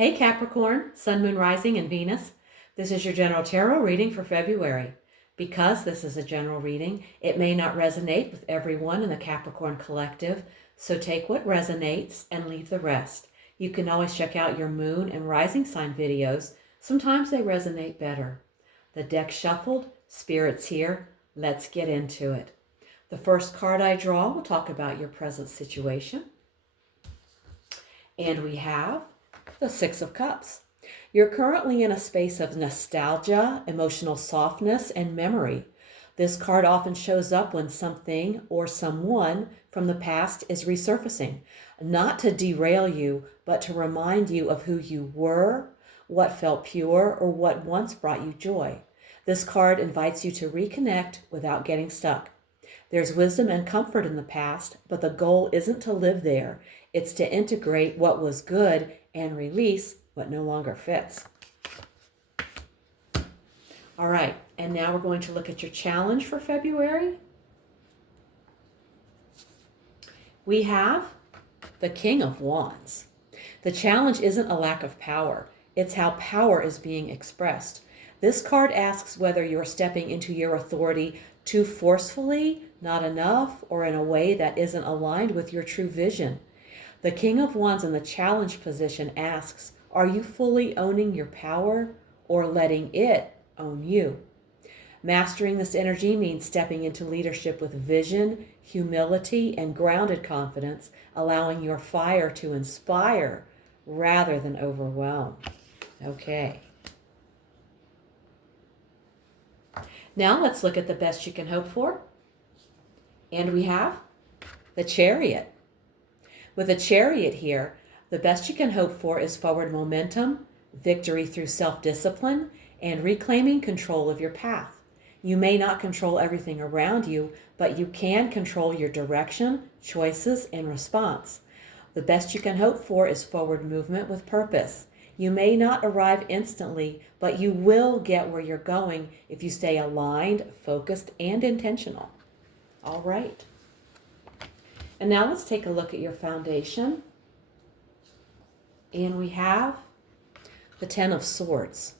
Hey Capricorn, Sun, Moon, Rising, and Venus. This is your general tarot reading for February. Because this is a general reading, it may not resonate with everyone in the Capricorn collective, so take what resonates and leave the rest. You can always check out your moon and rising sign videos. Sometimes they resonate better. The deck shuffled, spirits here. Let's get into it. The first card I draw will talk about your present situation. And we have the Six of Cups. You're currently in a space of nostalgia, emotional softness, and memory. This card often shows up when something or someone from the past is resurfacing, not to derail you, but to remind you of who you were, what felt pure, or what once brought you joy. This card invites you to reconnect without getting stuck. There's wisdom and comfort in the past, but the goal isn't to live there. It's to integrate what was good and release what no longer fits. All right, and now we're going to look at your challenge for February. We have the King of Wands. The challenge isn't a lack of power. It's how power is being expressed. This card asks whether you're stepping into your authority too forcefully, not enough, or in a way that isn't aligned with your true vision. The King of Wands in the challenge position asks, are you fully owning your power or letting it own you? Mastering this energy means stepping into leadership with vision, humility, and grounded confidence, allowing your fire to inspire rather than overwhelm. Okay. Now let's look at the best you can hope for. And we have the Chariot. With a Chariot here, the best you can hope for is forward momentum, victory through self-discipline, and reclaiming control of your path. You may not control everything around you, but you can control your direction, choices, and response. The best you can hope for is forward movement with purpose. You may not arrive instantly, but you will get where you're going if you stay aligned, focused, and intentional. All right. And now let's take a look at your foundation. And we have the Ten of Swords.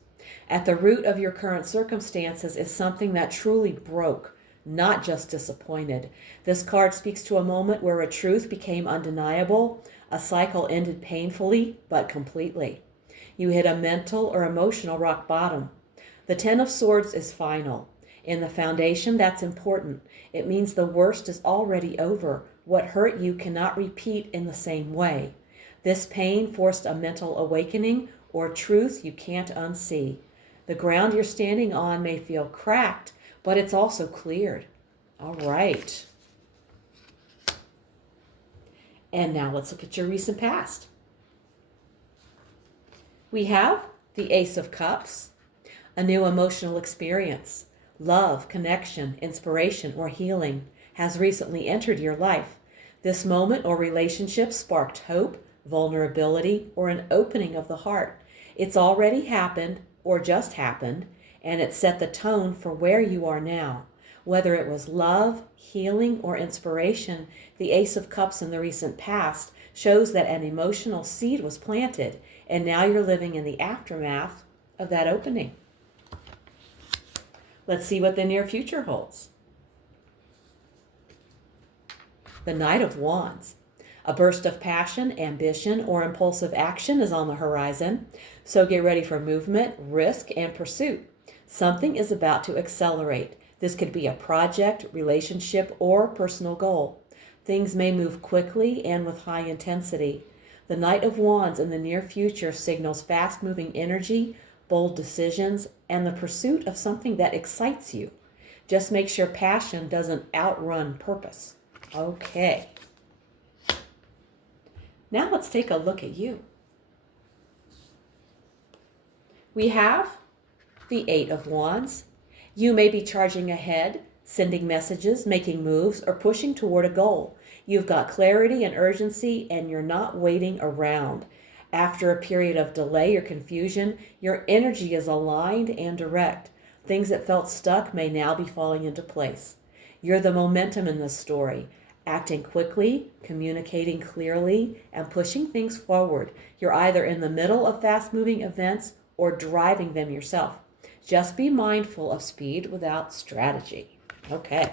At the root of your current circumstances is something that truly broke, not just disappointed. This card speaks to a moment where a truth became undeniable, a cycle ended painfully but completely. You hit a mental or emotional rock bottom. The Ten of Swords is final. In the foundation, that's important. It means the worst is already over. What hurt you cannot repeat in the same way. This pain forced a mental awakening or truth you can't unsee. The ground you're standing on may feel cracked, but it's also cleared. All right. And now let's look at your recent past. We have the Ace of Cups, a new emotional experience. Love, connection, inspiration, or healing has recently entered your life. This moment or relationship sparked hope, vulnerability, or an opening of the heart. It's already happened or just happened, and it set the tone for where you are now. Whether it was love, healing, or inspiration, the Ace of Cups in the recent past shows that an emotional seed was planted, and now you're living in the aftermath of that opening. Let's see what the near future holds. The Knight of Wands. A burst of passion, ambition, or impulsive action is on the horizon, so get ready for movement, risk, and pursuit. Something is about to accelerate. This could be a project, relationship, or personal goal. Things may move quickly and with high intensity. The Knight of Wands in the near future signals fast-moving energy, bold decisions, and the pursuit of something that excites you. Just make sure passion doesn't outrun purpose. Okay. Now let's take a look at you. We have the Eight of Wands. You may be charging ahead, sending messages, making moves, or pushing toward a goal. You've got clarity and urgency, and you're not waiting around. After a period of delay or confusion, your energy is aligned and direct. Things that felt stuck may now be falling into place. You're the momentum in this story. acting quickly, communicating clearly, and pushing things forward. You're either in the middle of fast-moving events or driving them yourself. Just be mindful of speed without strategy. Okay.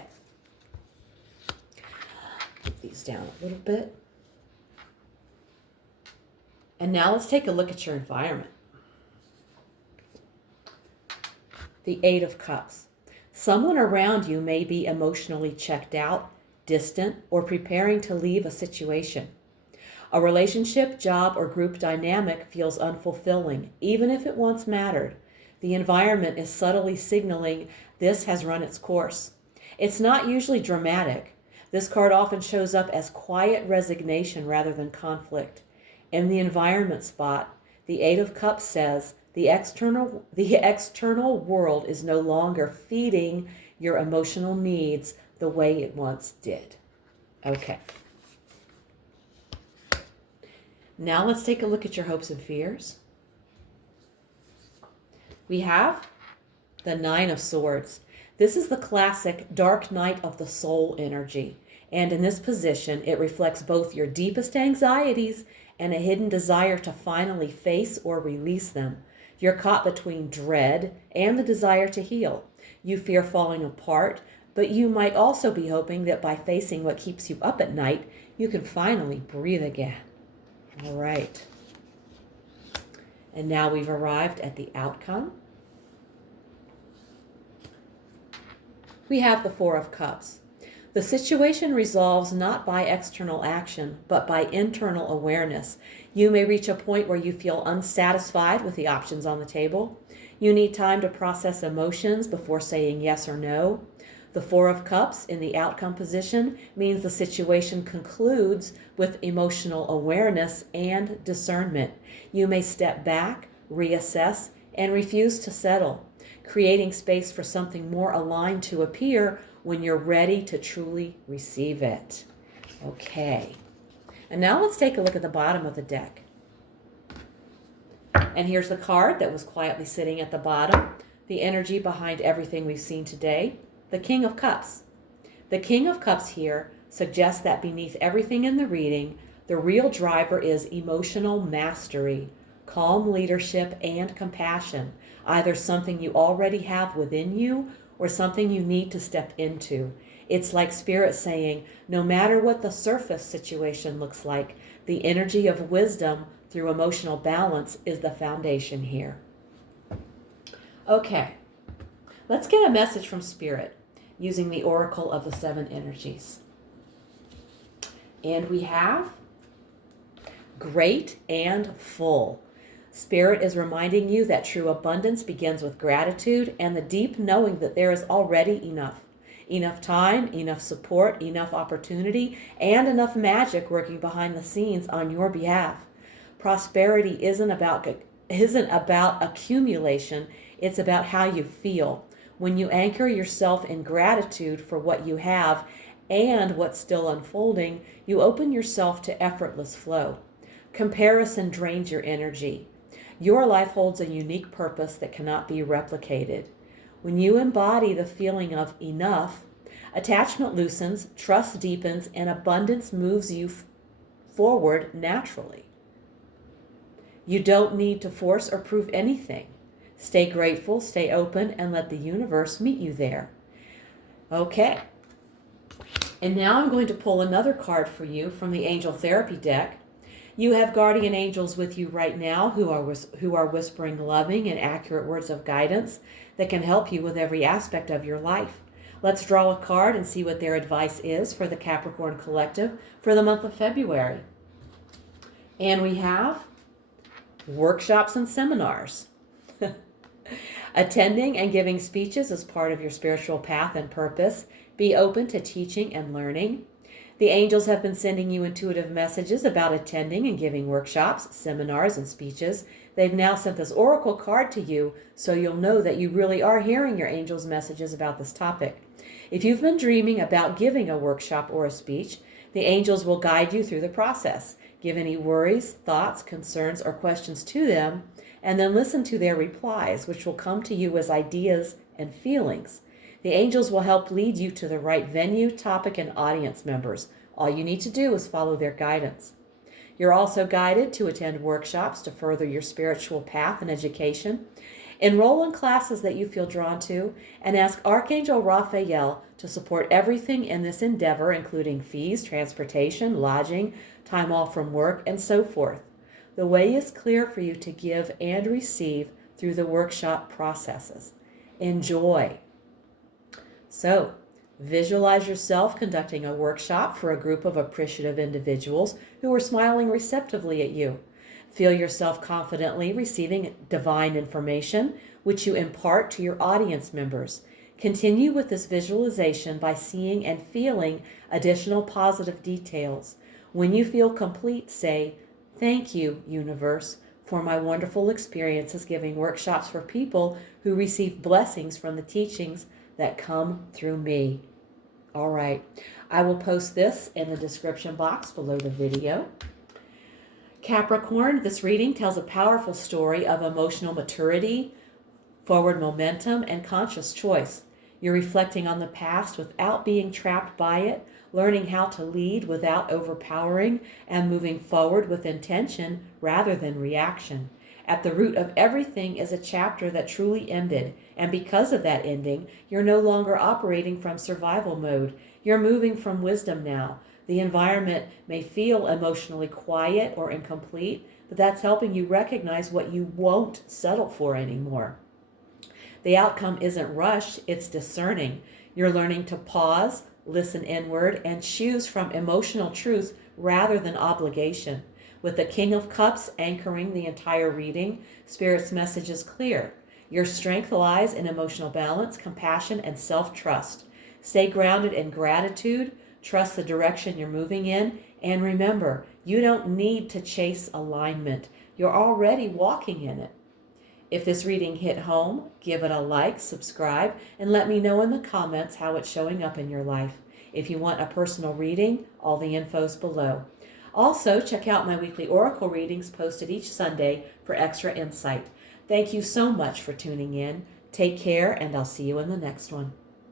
Put these down a little bit. And now let's take a look at your environment. The Eight of Cups. Someone around you may be emotionally checked out, distant, or preparing to leave a situation. A relationship, job, or group dynamic feels unfulfilling, even if it once mattered. The environment is subtly signaling this has run its course. It's not usually dramatic. This card often shows up as quiet resignation rather than conflict. In the environment spot, the Eight of Cups says the external world is no longer feeding your emotional needs the way it once did. Okay. Now let's take a look at your hopes and fears. We have the Nine of Swords. This is the classic dark night of the soul energy. And in this position, it reflects both your deepest anxieties and a hidden desire to finally face or release them. You're caught between dread and the desire to heal. You fear falling apart, but you might also be hoping that by facing what keeps you up at night, you can finally breathe again. All right. And now we've arrived at the outcome. We have the Four of Cups. The situation resolves not by external action, but by internal awareness. You may reach a point where you feel unsatisfied with the options on the table. You need time to process emotions before saying yes or no. The Four of Cups in the outcome position means the situation concludes with emotional awareness and discernment. You may step back, reassess, and refuse to settle, creating space for something more aligned to appear when you're ready to truly receive it. Okay. And now let's take a look at the bottom of the deck. And here's the card that was quietly sitting at the bottom, the energy behind everything we've seen today, the King of Cups. The King of Cups here suggests that beneath everything in the reading, the real driver is emotional mastery, calm leadership, and compassion, either something you already have within you or something you need to step into. It's like Spirit saying, no matter what the surface situation looks like, the energy of wisdom through emotional balance is the foundation here. Okay, let's get a message from Spirit using the Oracle of the Seven Energies. And we have great and full. Spirit is reminding you that true abundance begins with gratitude and the deep knowing that there is already enough. Enough time, enough support, enough opportunity, and enough magic working behind the scenes on your behalf. Prosperity isn't about accumulation, it's about how you feel. When you anchor yourself in gratitude for what you have and what's still unfolding, you open yourself to effortless flow. Comparison drains your energy. Your life holds a unique purpose that cannot be replicated. When you embody the feeling of enough, attachment loosens, trust deepens, and abundance moves you forward naturally. You don't need to force or prove anything. Stay grateful, stay open, and let the universe meet you there. Okay. And now I'm going to pull another card for you from the Angel Therapy deck. You have guardian angels with you right now who are whispering loving and accurate words of guidance that can help you with every aspect of your life. Let's draw a card and see what their advice is for the Capricorn Collective for the month of February. And we have workshops and seminars. Attending and giving speeches is part of your spiritual path and purpose. Be open to teaching and learning. The angels have been sending you intuitive messages about attending and giving workshops, seminars, and speeches. They've now sent this oracle card to you, so you'll know that you really are hearing your angels' messages about this topic. If you've been dreaming about giving a workshop or a speech, the angels will guide you through the process. Give any worries, thoughts, concerns, or questions to them, and then listen to their replies, which will come to you as ideas and feelings. The angels will help lead you to the right venue, topic, and audience members, All you need to do is follow their guidance. You're also guided to attend workshops to further your spiritual path and education. Enroll in classes that you feel drawn to, and ask Archangel Raphael to support everything in this endeavor, including fees, transportation, lodging, time off from work, and so forth. The way is clear for you to give and receive through the workshop processes. Enjoy. So, visualize yourself conducting a workshop for a group of appreciative individuals who are smiling receptively at you. Feel yourself confidently receiving divine information, which you impart to your audience members. Continue with this visualization by seeing and feeling additional positive details. When you feel complete, say, "Thank you, universe, for my wonderful experiences giving workshops for people who receive blessings from the teachings that come through me." All right, I will post this in the description box below the video. Capricorn, this reading tells a powerful story of emotional maturity, forward momentum, and conscious choice. You're reflecting on the past without being trapped by it, learning how to lead without overpowering, and moving forward with intention rather than reaction. At the root of everything is a chapter that truly ended, and because of that ending, you're no longer operating from survival mode. You're moving from wisdom now. The environment may feel emotionally quiet or incomplete, but that's helping you recognize what you won't settle for anymore. The outcome isn't rushed, it's discerning. You're learning to pause, listen inward, and choose from emotional truth rather than obligation. With the King of Cups anchoring the entire reading, Spirit's message is clear. Your strength lies in emotional balance, compassion, and self-trust. Stay grounded in gratitude, trust the direction you're moving in, and remember, you don't need to chase alignment. You're already walking in it. If this reading hit home, give it a like, subscribe, and let me know in the comments how it's showing up in your life. If you want a personal reading, all the info's below. Also, check out my weekly oracle readings posted each Sunday for extra insight. Thank you so much for tuning in. Take care, and I'll see you in the next one.